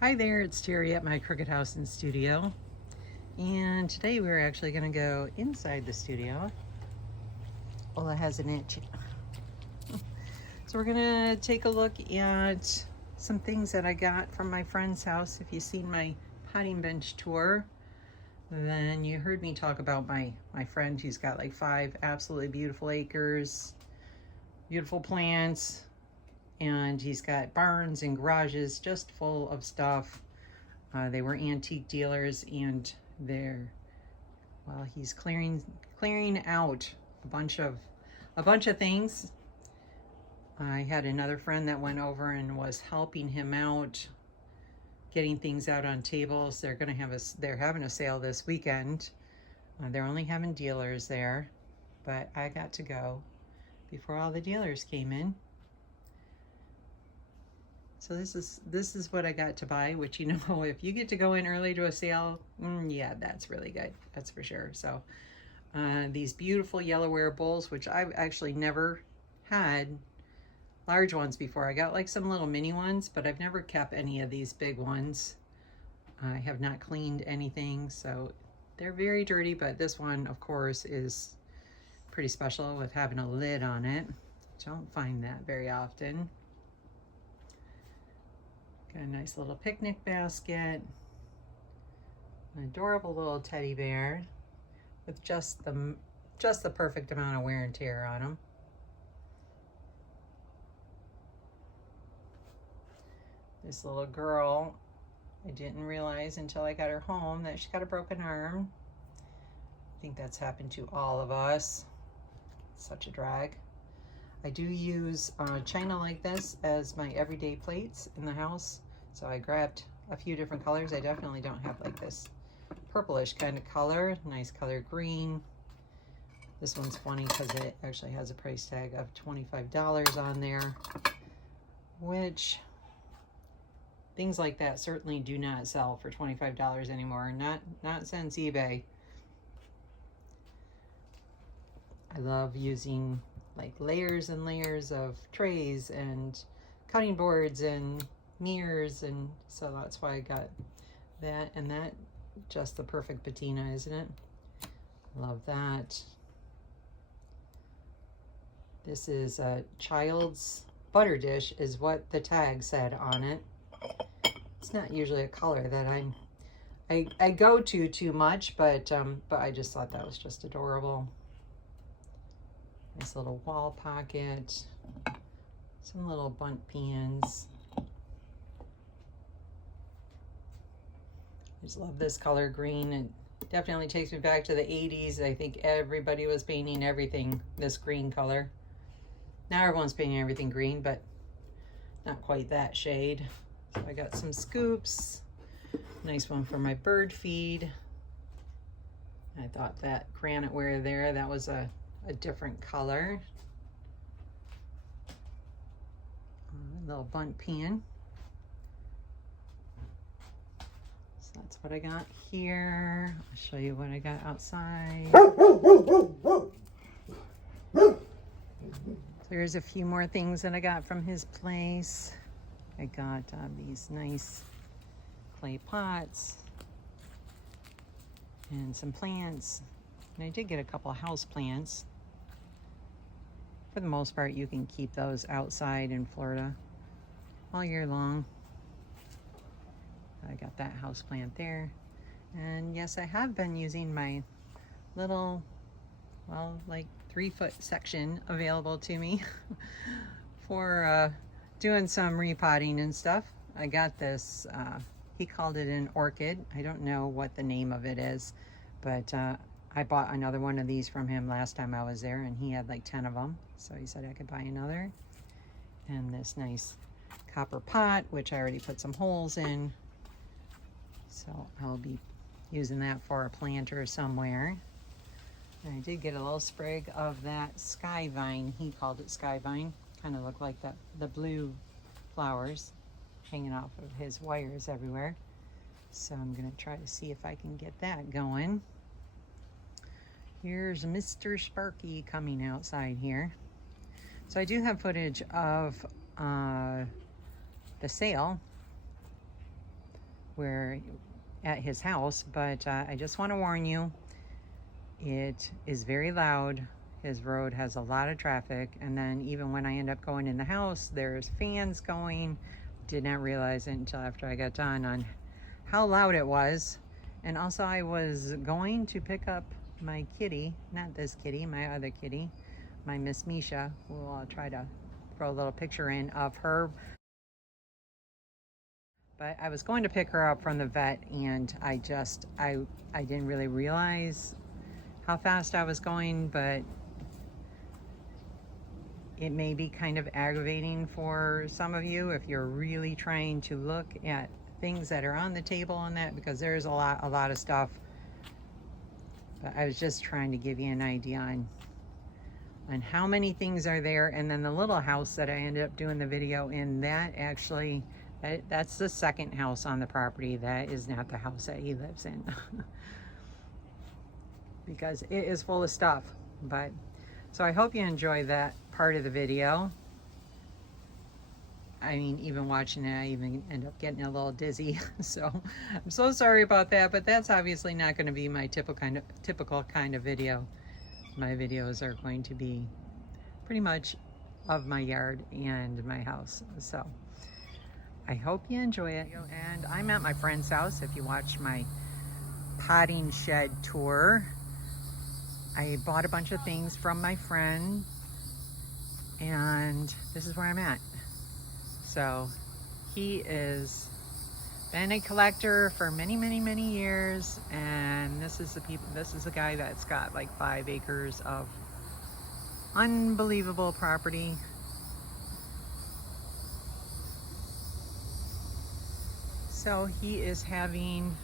Hi there, it's Terry at my Crooked House and Studio. And today we're actually going to go inside the studio. Ola has an itch. So we're going to take a look at some things that I got from my friend's house. If you've seen my potting bench tour, then you heard me talk about my friend who's got like 5 absolutely beautiful acres, beautiful plants, and he's got barns and garages just full of stuff. They were antique dealers, and he's clearing out a bunch of things. I had another friend that went over and was helping him out, getting things out on tables. They're having a sale this weekend. They're only having dealers there, but I got to go before all the dealers came in. So this is what I got to buy, which, if you get to go in early to a sale, yeah, that's really good. That's for sure. So these beautiful yellowware bowls, which I've actually never had large ones before. I got like some little mini ones, but I've never kept any of these big ones. I have not cleaned anything, so they're very dirty, but this one, of course, is pretty special with having a lid on it. Don't find that very often. Got a nice little picnic basket, an adorable little teddy bear with just the perfect amount of wear and tear on him. This little girl, I didn't realize until I got her home that she got a broken arm. I think that's happened to all of us. Such a drag. I do use china like this as my everyday plates in the house, so I grabbed a few different colors. I definitely don't have like this purplish kind of color. Nice color green. This one's funny because it actually has a price tag of $25 on there, which things like that certainly do not sell for $25 anymore. Not since eBay. I love using like layers and layers of trays and cutting boards and mirrors, and so that's why I got that. And that, just the perfect patina, isn't it? Love that. This is a child's butter dish is what the tag said on it. It's not usually a color that I go to too much, but I just thought that was just adorable. Nice little wall pocket, some little bundt pans. I just love this color green. It definitely takes me back to the 80s. I think everybody was painting everything this green color. Now everyone's painting everything green, but not quite that shade. So I got some scoops. Nice one for my bird feed. I thought that granite ware there, that was a different color. A little bundt pan. So that's what I got here. I'll show you what I got outside. There's a few more things that I got from his place. I got these nice clay pots and some plants. And I did get a couple of house plants. For the most part, you can keep those outside in Florida all year long. I got that house plant there. And yes, I have been using my little, like 3-foot section available to me for doing some repotting and stuff. I got this, he called it an orchid. I don't know what the name of it is, but I bought another one of these from him last time I was there, and he had like 10 of them. So he said I could buy another. And this nice copper pot, which I already put some holes in. So I'll be using that for a planter somewhere. And I did get a little sprig of that sky vine. He called it sky vine. Kind of looked like the blue flowers hanging off of his wires everywhere. So I'm going to try to see if I can get that going. Here's Mr. Sparky coming outside here. So I do have footage of the sale we're at his house, but I just want to warn you, it is very loud. His road has a lot of traffic, and then even when I end up going in the house, there's fans going. Did not realize it until after I got done on how loud it was. And also I was going to pick up my kitty, not this kitty, my other kitty, my Miss Misha, who I'll try to throw a little picture in of her. But I was going to pick her up from the vet, and I didn't really realize how fast I was going, but it may be kind of aggravating for some of you if you're really trying to look at things that are on the table on that, because there's a lot of stuff. But I was just trying to give you an idea on how many things are there. And then the little house that I ended up doing the video in, that actually, that's the second house on the property. That is not the house that he lives in. Because it is full of stuff. But so I hope you enjoy that part of the video. I mean, even watching it, I even end up getting a little dizzy. So I'm so sorry about that, but that's obviously not going to be my typical kind of video. My videos are going to be pretty much of my yard and my house. So I hope you enjoy it. And I'm at my friend's house. If you watch my potting shed tour, I bought a bunch of things from my friend, and this is where I'm at. So he is been a collector for many years, and this is the guy that's got like 5 acres of unbelievable property. So he is having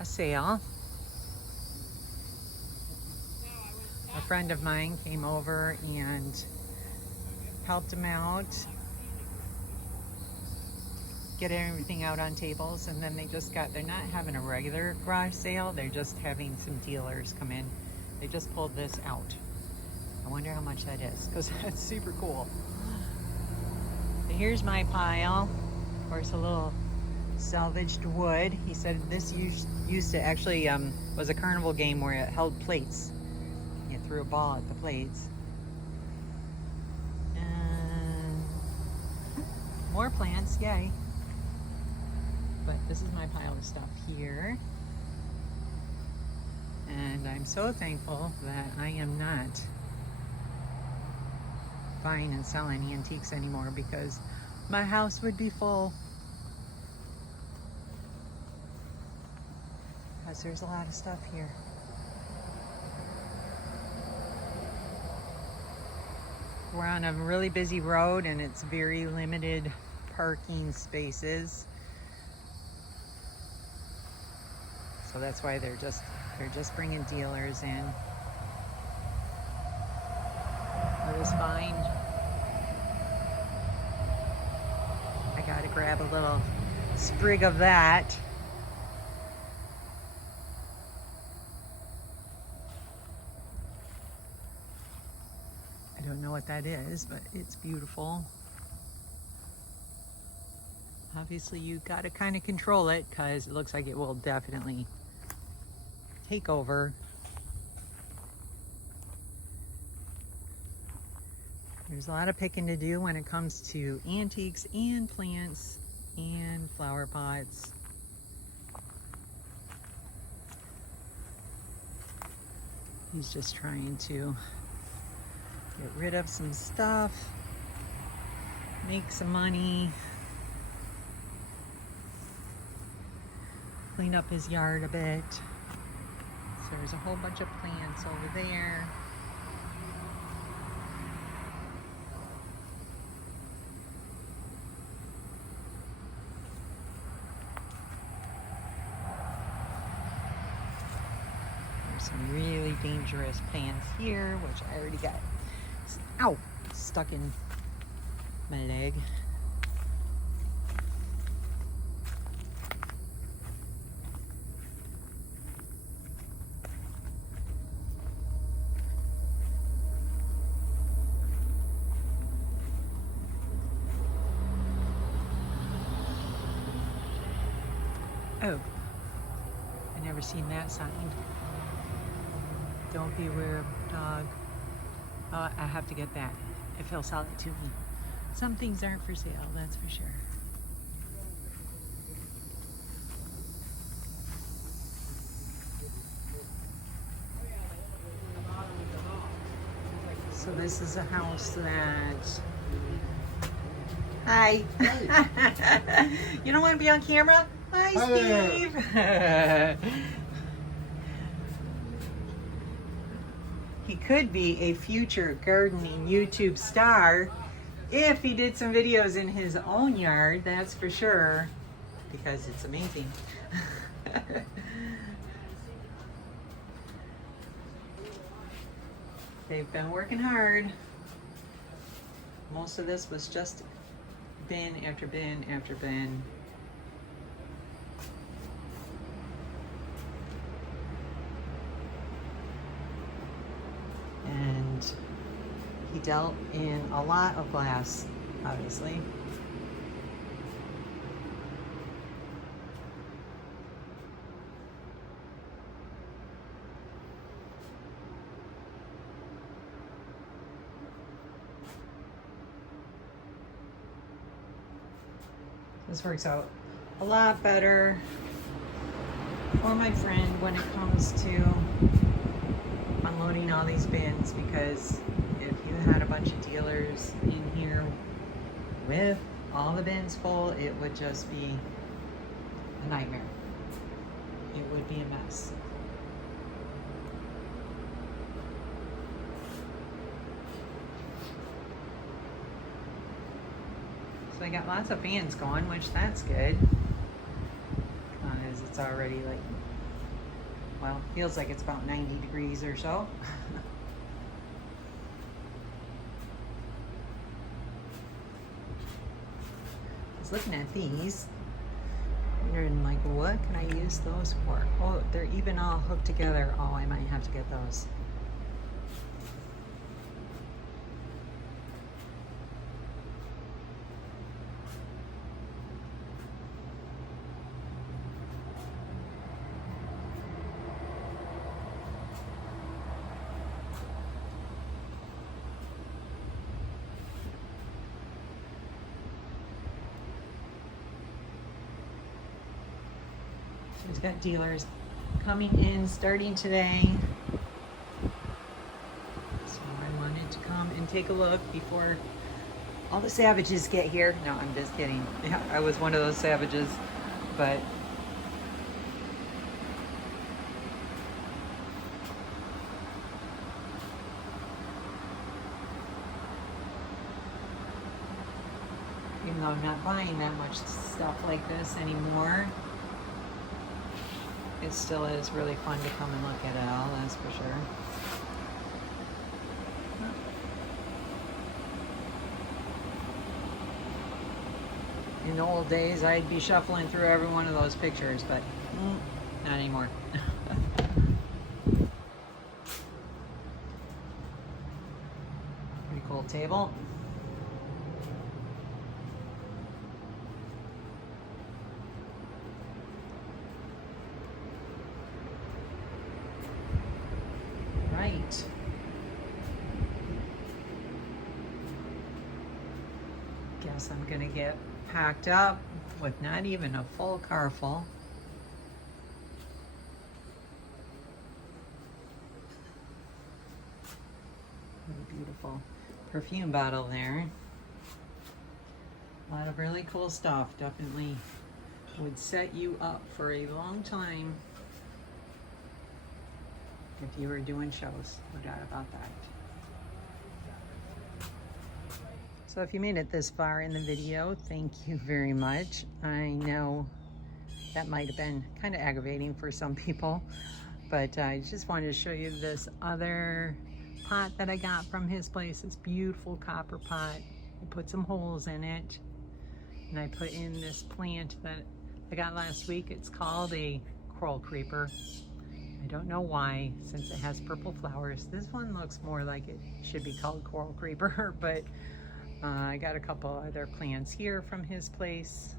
a sale. A friend of mine came over and helped him out, get everything out on tables, and then they're not having a regular garage sale, they're just having some dealers come in. They just pulled this out. I wonder how much that is, because that's super cool. So here's my pile. Of course, a little salvaged wood. He said this used to actually was a carnival game where it held plates. You threw a ball at the plates. And more plants, yay. But this is my pile of stuff here. And I'm so thankful that I am not buying and selling antiques anymore, because my house would be full. Because there's a lot of stuff here. We're on a really busy road, and it's very limited parking spaces. So that's why they're just bringing dealers in. It was fine. I gotta grab a little sprig of that. I don't know what that is, but it's beautiful. Obviously you got to kind of control it, because it looks like it will definitely take over. There's a lot of picking to do when it comes to antiques and plants and flower pots. He's just trying to get rid of some stuff, make some money, clean up his yard a bit. So there's a whole bunch of plants over there. There's some really dangerous plants here, which I already got, ow, stuck in my leg. Oh, I never seen that sign. Don't beware of dog. Oh, I have to get that if he'll sell it to me. Some things aren't for sale, that's for sure. So this is a house that... Hi. You don't want to be on camera? Hi, Steve. He could be a future gardening YouTube star if he did some videos in his own yard, that's for sure, because it's amazing. They've been working hard. Most of this was just bin after bin after bin. And he dealt in a lot of glass, obviously. This works out a lot better for my friend when it comes to unloading all these bins, because if you had a bunch of dealers in here with all the bins full, it would just be a nightmare. It would be a mess. So I got lots of fans going, which that's good. As it's already like, well, feels like it's about 90 degrees or so. I was looking at these, wondering like, what can I use those for? Oh, they're even all hooked together. Oh, I might have to get those. We've got dealers coming in starting today. So I wanted to come and take a look before all the savages get here. No, I'm just kidding. Yeah, I was one of those savages, but even though I'm not buying that much stuff like this anymore, it still is really fun to come and look at it all, that's for sure. In the old days, I'd be shuffling through every one of those pictures, but not anymore. Pretty cool table. Right. Guess I'm gonna get packed up with not even a full car full. Beautiful perfume bottle there. A lot of really cool stuff. Definitely would set you up for a long time if you were doing shows, no doubt about that. So if you made it this far in the video, thank you very much. I know that might have been kind of aggravating for some people, but I just wanted to show you this other pot that I got from his place. This beautiful copper pot. I put some holes in it, and I put in this plant that I got last week. It's called a coral creeper. I don't know why, since it has purple flowers. This one looks more like it should be called coral creeper, but I got a couple other plants here from his place.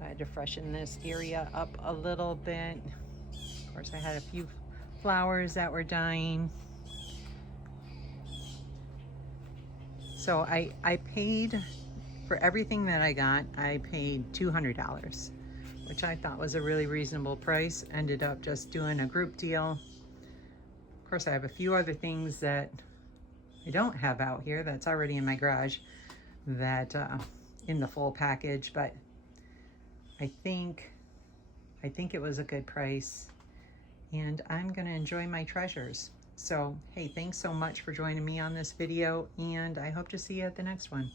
I I had to freshen this area up a little bit. Of course, I had a few flowers that were dying. So I paid for everything that I got. I paid $200, which I thought was a really reasonable price. Ended up just doing a group deal. Of course, I have a few other things that I don't have out here that's already in my garage that in the full package, but I think it was a good price, and I'm gonna enjoy my treasures. So, hey, thanks so much for joining me on this video, and I hope to see you at the next one.